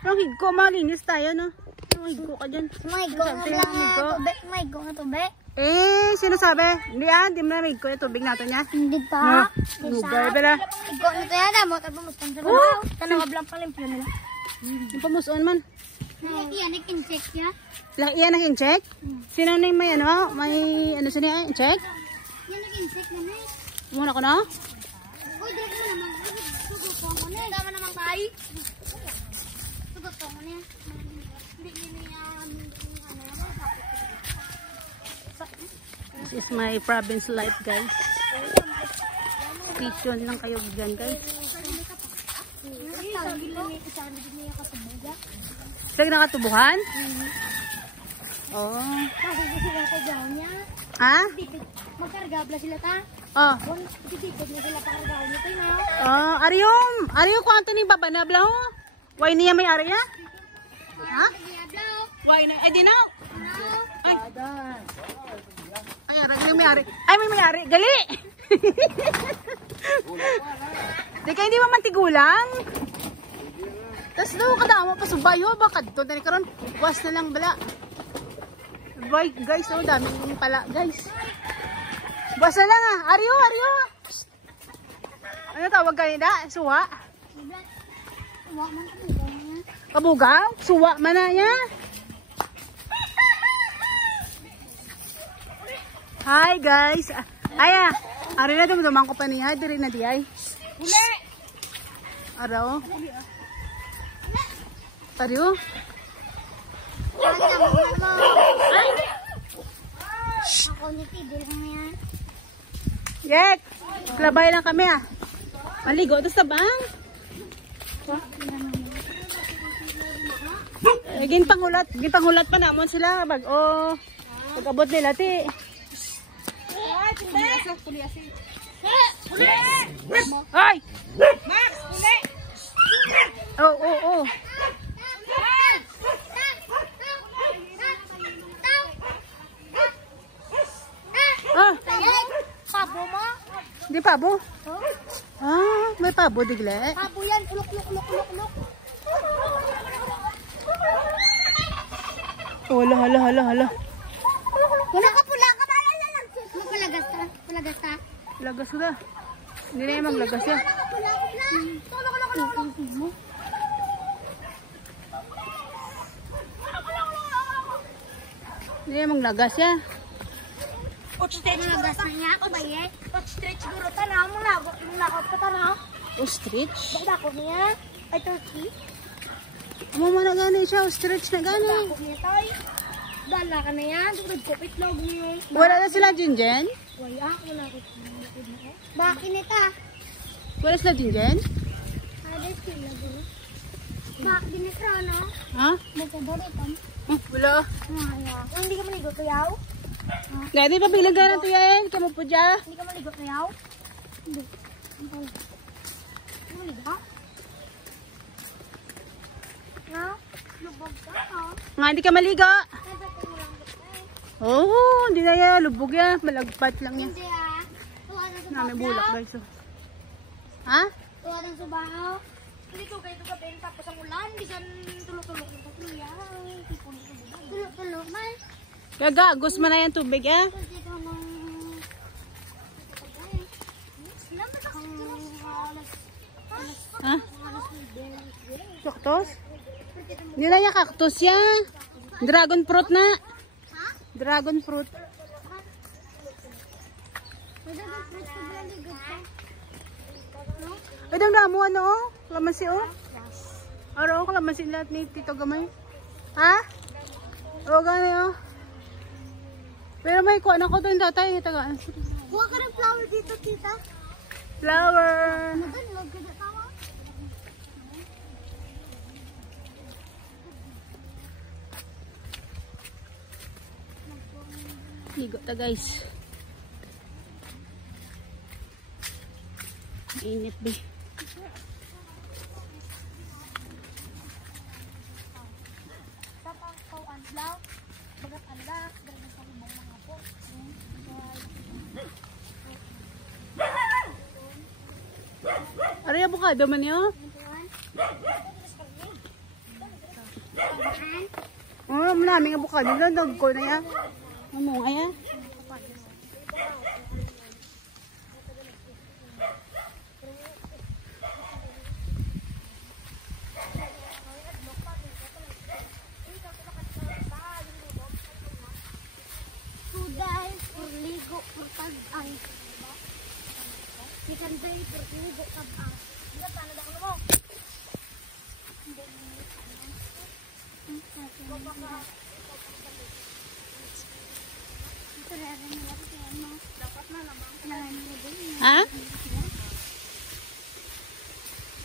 Ang higko, malinis tayo, no? Ang higko ka dyan. Maygo nga lang tubig. Maygo nga tubig. Eh, sino sabi? Hindi di mo na higko yung tubig natin niya. Hindi pa. Lugay pala. Maygo na tayo na mo. Tapos mo sa babaw. Tanawag lang palimpyo nila. Yung pamuson man. Iyan, ikin-check niya. Iyan nakin-check? Sino na yung may ano? May ano siya niya? Check? Yan, ikin-check na na. Muna ko na? Uy, direct mo naman. Sugutong mo na. Dama naman tayo. Sugutong mo na. Hindi niya This is my province life, guys. Station lang kayo dyan, guys. Sila nakatubuhan? Oo. Ha? Magkargabla sila ta. Oh. Titipid na sila pakargaw nito na. Oh, Ariyo ko Anthony babanabla ho. Why niya may ari ya? Ha? Why na? Ay di na. Ay. Ay, ari may ari. Ay, may ari. Gali. Di kay hindi mo mantigulang. Tas do kada mo pasubayo ba kadto dani karon. Was na lang bala. Boy, guys, oh daming pala, guys. Basa lang ah. Aryo. Ano tawag kanina? Suwa? Kabugaw? Suwa man na niya. Hi guys. Aya. Ari na dumdumang ko pa niya. Diri na di ay. Uli! Araw? Aryo? Ako ni Tibil lang yan. Yek! Labay lang kami ah. Maligo ito sa bang. Ginpangulat pa namon sila bag o pag-abot nila ti. Ay! Max! Uli! Oh. Ah! Pabo mo? Di pabo? Ah, may pabo digle. Pabo yan. Ulok. Hala. Wala ka pula ka ba? Pulagas ta. Lagas na. Hindi na yung maglagas yan. Pula. Hindi na yung maglagas yan. Pulagas na niya ako ba ye? Stretch siguro ta na. Mung lakot pa ta na. Ostrich? Dako niya. Ay, turkey. Amo mo na gani siya. Ostrich na gani. Dako niya tayo. Dala ka na yan. Tugod ko pitlog niyo. Wala na sila Jinjen? Wala ko. Bakin ita. Wala sila Jinjen? Ada sila guru. Bak dinesra no? Ha? Magpaborito. Wala. Hindi ka maligo kuyaw? Gani pa bilang gana to yan. Kamu po dya. Hindi ka maligo kuyaw? Hindi. Maligo? No? Lubog ka ha? Nga hindi ka maligo. Oh, hindi na yan. Lubog yan. Malagpat lang yan. Hindi ah. Tuwa ng subaw. May bulak guys. Oh. Ha? Tuwa ng subaw. Hindi ko kayo gabi tapos ang ulan. Bisan tulog-tulog ng patuloy. Tulog-tulog man. Gagagos mo na yan tubig eh. Kasi ito nung... Ha? Cactus? Hindi na yan cactus yan. Dragon fruit na. Dragon fruit. Ay, dang damo ano oh. Kalamansi oh. Araw, kalamansi lahat ni Tito Gamay. Ha? Oo, gani oh. Pero may kuha na ko doon tatay. Kuha ka ng flower dito, tita. Flower. Madalog ka na tawa. Ligo ta guys. Init ba? Tapang kau anlaw. Bagat anlak. Dari sa ibang mga po. Ari abukado man yo. namin nga bukal. Nilunod ko na yan. Ano nga yan? Guys, ligo matag-ang. Ikan day, ligo tag-ang. Hindi ka na dako mo. Ha?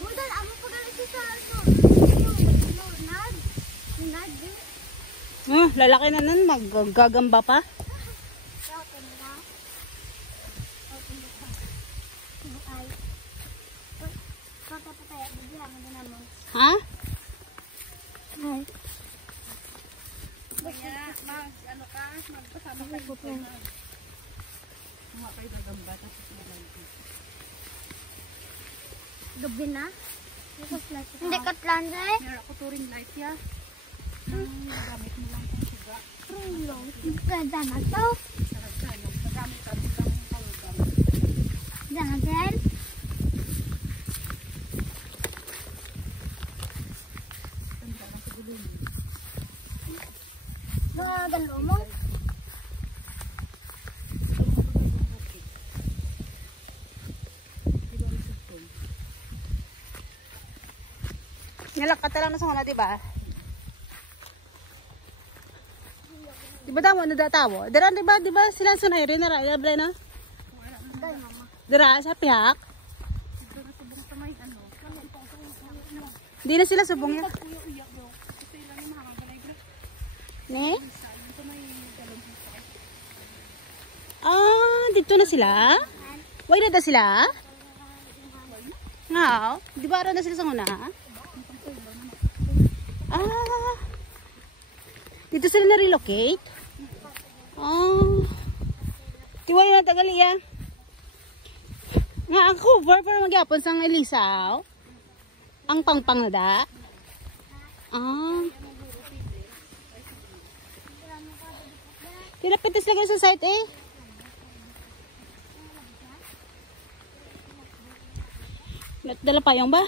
Budal, amo pa galit sa Lalaki na nun. Maggagamba pa. Ha? Ano ka? Magpasama kayo po. Mga kayo gagamba. Gabi na? Hindi katlan eh. Meron ako turing light ya. Gamit mo lang kung suga. Ganda na to. Nagamit ka lang panggang. Ganda din. Galo mo. Nilakata lang na sa mga diba? Diba tamo na datawo? Dara diba sila sunay rin na rablay na? Dara sa pihak? Di na sila subong ya? Ne? Ah, dito na sila? Why na sila? Nga, di ba na sila sa una? Ah, dito sila na-relocate? Ah, tiwala na tagali ya. Nga, ang cover para magyapon sang Elisa. Ang pangpang na da. Ah. Tinapitis lagi sa site eh. Dala payong ba?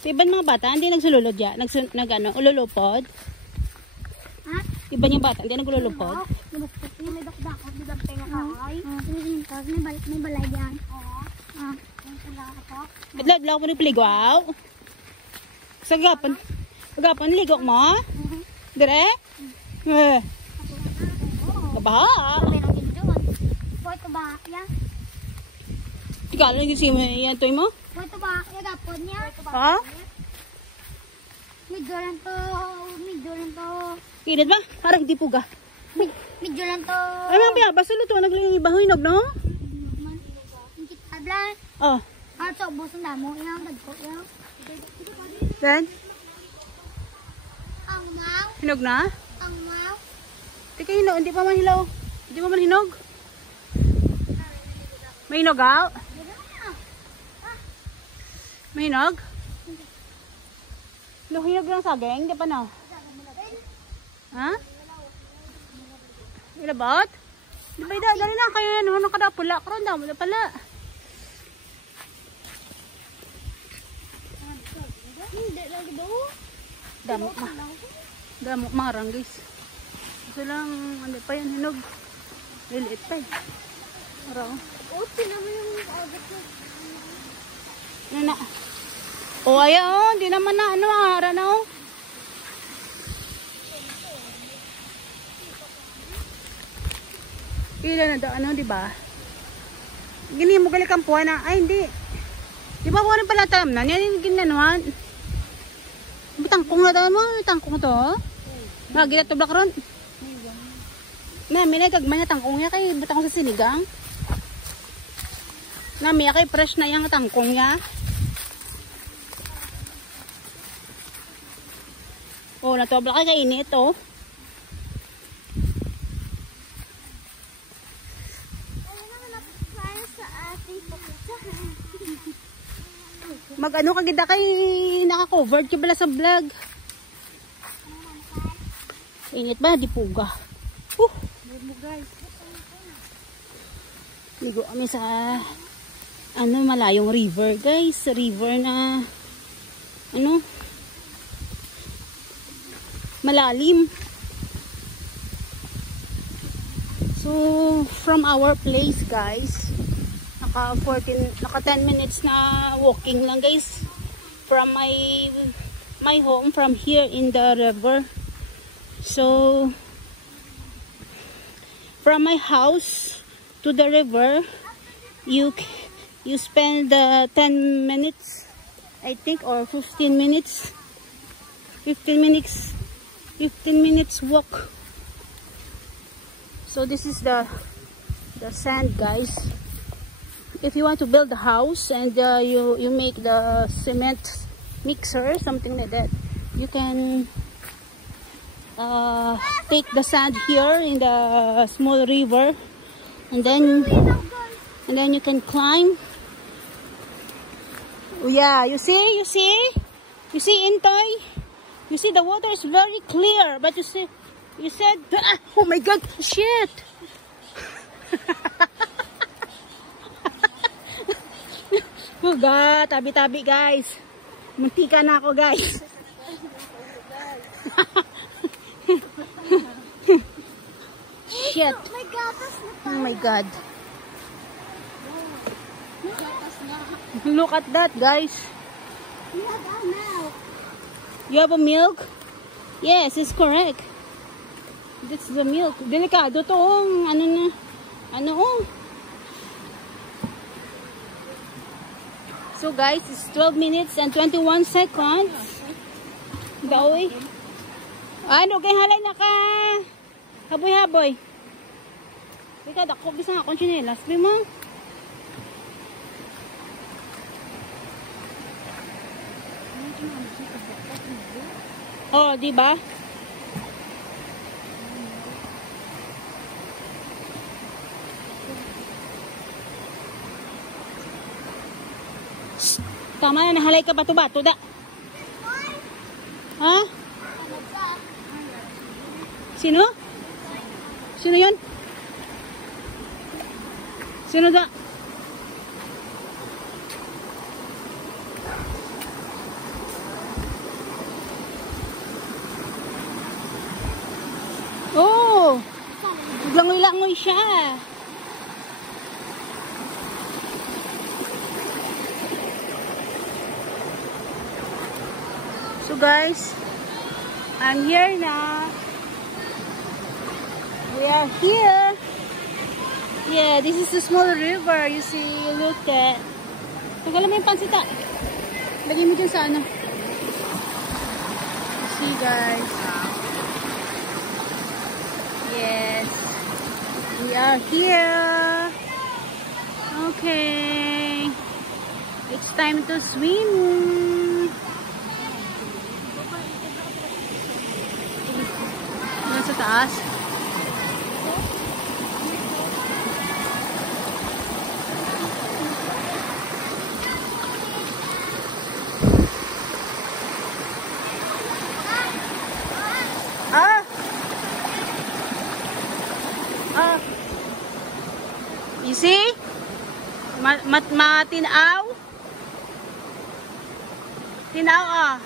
Iban mga bata, hindi nagsululod ya? Nag-ano, ululupod? Ha? Iban yung bata, hindi nagululupod? May dakdakot, di ba tayo nakakay? May balay yan. Oo. Idlaw ko ni Pligwaw. Sa gapon, ligo mo? Dire? Kabaha. Pwede ba yan? Ikaw lang yung sima yan toy mo? Pwede ba gapon niya? Ha? Medyo lang to. Kinit ba? Parang di puga. Medyo lang to. Ay mga piyabas, luto naglibahoy hinog no? Ablan. Oh. So, busan damo. Yang dagko yang. Then? Ang mau. Hinog na? Ang mau. Teka hinog, hindi pa man hilaw. Hindi pa man hinog. May hinog out? May hinog? Hinog lang saging, di pa na? Ha? Ilabot? Di ba dali na kayo yan, nakadapula karon damo na pala. Hindi lagi daw. Damo marang guys. Gusto lang, ano pa yan, hinog. Liliit pa eh. Araw. Oh, sinabi yung agad ko. Ano na? O ayaw, di naman na ano, ara na oh. Pila na daw, ano, di ba? Gini mo gali kampuan na, ay hindi. Di ba kuha pala talam na? Yan yung ginanuhan. Tangkong na daw mo, tangkong to. Lagi na to black ron. Nami na gagmay na tangkong niya kay butang ko sa sinigang. Nami kay fresh na yang tangkong niya. Oh, natobla kay kainit oh. Mag-ano ka gida kay naka-covered ka bala sa vlog. Init ba? Di puga. Guys. Ligo kami sa ano, malayong river guys. River na ano, malalim. So from our place guys, naka 10 minutes na walking lang guys from my home from here in the river. So from my house to the river you spend 10 minutes I think, or 15 minutes walk. So this is the sand guys. If you want to build a house and you make the cement mixer, something like that, you can take the sand here in the small river, and then you can climb. Oh, yeah, you see Intoy, you see the water is very clear, but you said oh my god, shit. Oh god, tabi-tabi guys, muntika na ako guys. Shit. Oh my god. Look at that guys. You have a milk? Yes, it's correct. That's the milk. Delikado to ano oh. So guys, it's 12 minutes and 21 seconds. Daoy. Ano kay halay na ka? Haboy-haboy. Ika dako bisa akong chinelas, di mo? Oh, di ba? Tama na, nahalay ka bato-bato da. Ha? Sino? Sino yun? Sino da? Oh! Langoy-langoy siya. So guys, I'm here now. We are here. Yeah, this is the small river. You see, look at. Tagalan mo yung pansita. Lagay mo dyan sa ano. You see guys. Yes. We are here. Okay. It's time to swim. Nasa taas. You see? Matinaw. Tinaw ah.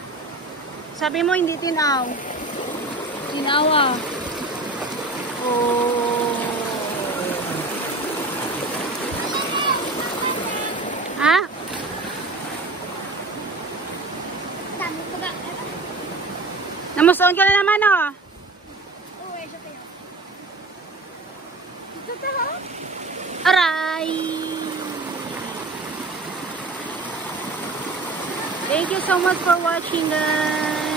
Sabi mo hindi tinaw. Tinaw ah. Oh. Ha? Namuson ka na naman oh. Aray! Thank you so much for watching guys.